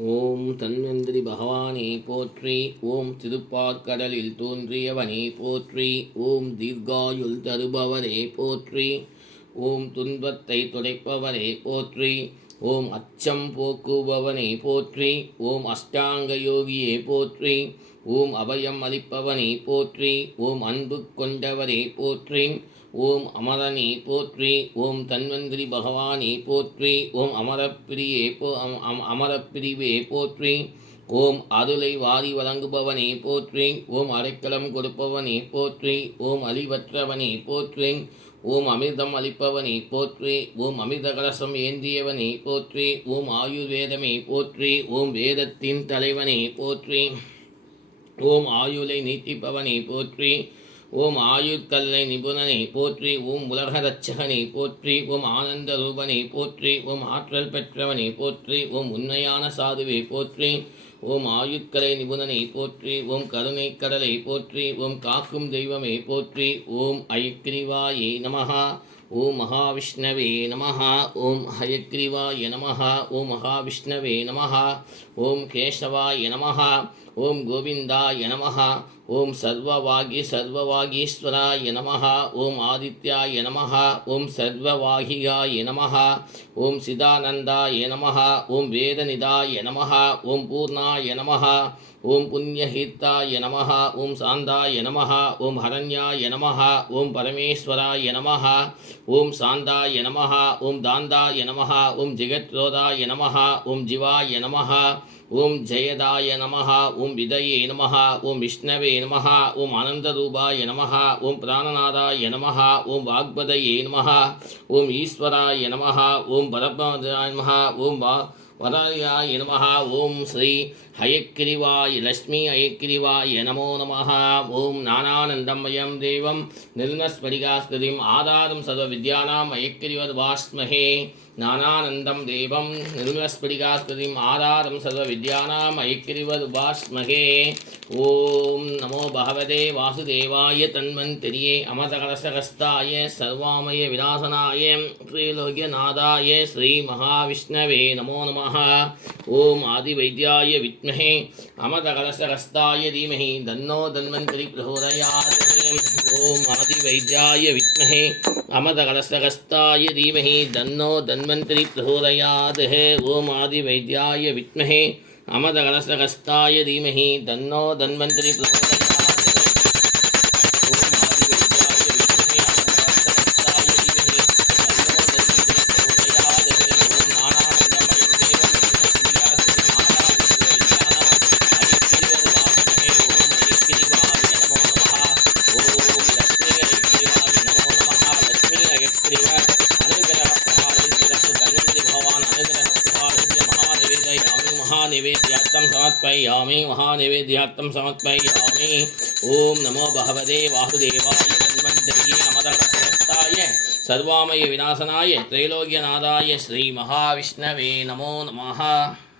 ஓம் தன்வந்திரி பகவானே போற்றி. ஓம் திருப்பாற்கடலில் தோன்றியவனே போற்றி. ஓம் தீர்காயுள் தருபவரே போற்றி. ஓம் துன்பத்தை துடைப்பவரே போற்றி. ஓம் அச்சம் போக்குபவனே போற்றி. ஓம் அஷ்டாங்க யோகியே போற்றி. ஓம் அபயம் அளிப்பவனே போற்றி. ஓம் அன்பு கொண்டவரே போற்றி. ஓம் அமரனே போற்றி. ஓம் தன்வந்திரி பகவானே போற்றி. ஓம் அமரப்பிரிவே போற்றி. ஓம் அருளை வாரி வழங்குபவனே போற்றி. ஓம் அடைக்கலம் கொடுப்பவனே போற்றி. ஓம் அழிவற்றவனே போற்றி. ஓம் அமிர்தம் அளிப்பவனே போற்றி. ஓம் அமிர்த கலசம் ஏந்தியவனே போற்றி. ஓம் ஆயுர்வேதமே போற்றி. ஓம் வேதத்தின் தலைவனே போற்றி. ஓம் ஆயுளை நீட்டிப்பவனே போற்றி. ஓம் ஆயுட்கல்லை நிபுணனை போற்றி. ஓம் உலக ரட்சகனை போற்றி. ஓம் ஆனந்த ரூபனை போற்றி. ஓம் ஆற்றல் பெற்றவனை போற்றி. ஓம் உண்மையான சாதுவை போற்றி. ஓம் ஆயுட்கலை நிபுணனை போற்றி. ஓம் கருணை கடலை போற்றி. ஓம் காக்கும் தெய்வமே போற்றி. ஓம் ஐக்கிரிவாயே நமஹா. ஓம் மகாவிஷ்ணவே நமஹா. ஓம் ஹயக்ரீவாய நமஹா. ஓம் மகாவிஷ்ணவே நமஹா. ஓம் கேசவாய நமஹா. ஓம் கோவிந்தாய நமஹா. ஓம் சர்வவாகீஸ்வராய நமஹா. ஓம் ஆதித்யாய நமஹா. ஓம் சர்வவாகியாய நமஹா. ஓம் சிதானந்தாய நமஹா. ஓம் வேதநிதாய நமஹா. ஓம் பூர்ணாய நமஹா. ஓம் புண்ணியஹீர்த்தாய நமஹா. ஓம் சாந்தாய நமஹா. ஓம் ஹரண்யாய நமஹா. ஓம் பரமேஸ்வராய நமஹா. ஓம் சாந்தாய நமஹா. ஓம் தாந்தாய நமஹா. ஓம் ஜெகத்ரோதாய நமஹா. ஓம் ஜிவாய நமஹா. ஓம் ஜெயதாய நமஹா. ஓம் விதயே நமஹா. ஓம் விஷ்ணவே நமஹா. ஓம் ஆனந்தரூபாய நமஹா. ஓம் பிராணநாதாய நமஹா. ஓம் வாக்பதயே நமஹா. ஓம் ஈஸ்வராய நமஹா. ஓம் பரமதாய நமஹா. ஓம் வராயாய நமஹா. ஓம் ஸ்ரீ ஹயக்கிரிவாய லக்ஷ்மி ஹயக்கிரிவாய நமோ நமஹ. ஓம் ஞானானந்தமயம் தேவம் நிர்மஸ்படிகாஸ்கிருதிம் ஆதாரம் சர்வ வித்யானாம் ஹயக்கிரிவத்வாஸ்மஹே. ஞானானந்தம் தேவம் நிர்மஸ்படிகாஸ்கிருதிம் ஆதாரம் சர்வ வித்யானாம் ஹயக்கிரிவத்வாஸ்மஹே. ஓம் நமோ பகவதே வாசுதேவாய தன்வந்திரியே அமதகலசகஸ்தாய சர்வாமய விநாசனாய த்ரிலோக்யநாதாய ஸ்ரீ மகாவிஷ்ணவே நமோ நமஹ. ஓம் ஆதிவைத்யாய வித்மஹே அமதகலசகஸ்தாய தீமஹி தன்னோ தன்வந்திரி பிரச்சோதயாத். ஓம் ஆதிவைத்யாய வித்மஹே அமதகலசகஸ்தாய தீமஹி தன்னோ தன்வந்திரி பிரச்சோதயாத். ஓம் ஆதிவைத்யாய வித்மஹே அமதகலசகஸ்தாய தீமஹி தன்னோ தன்வந்திரி பிரச்சோதயாத். महानिवेद्यार्थं समर्पयामि। ओम नमो भगवते वासुदेवाय तन्वन्तर्ये अमरकलशहस्ताय सर्वामय विनाशनाय त्रैलोक्यनाथाय श्री महाविष्णवे नमो नमः।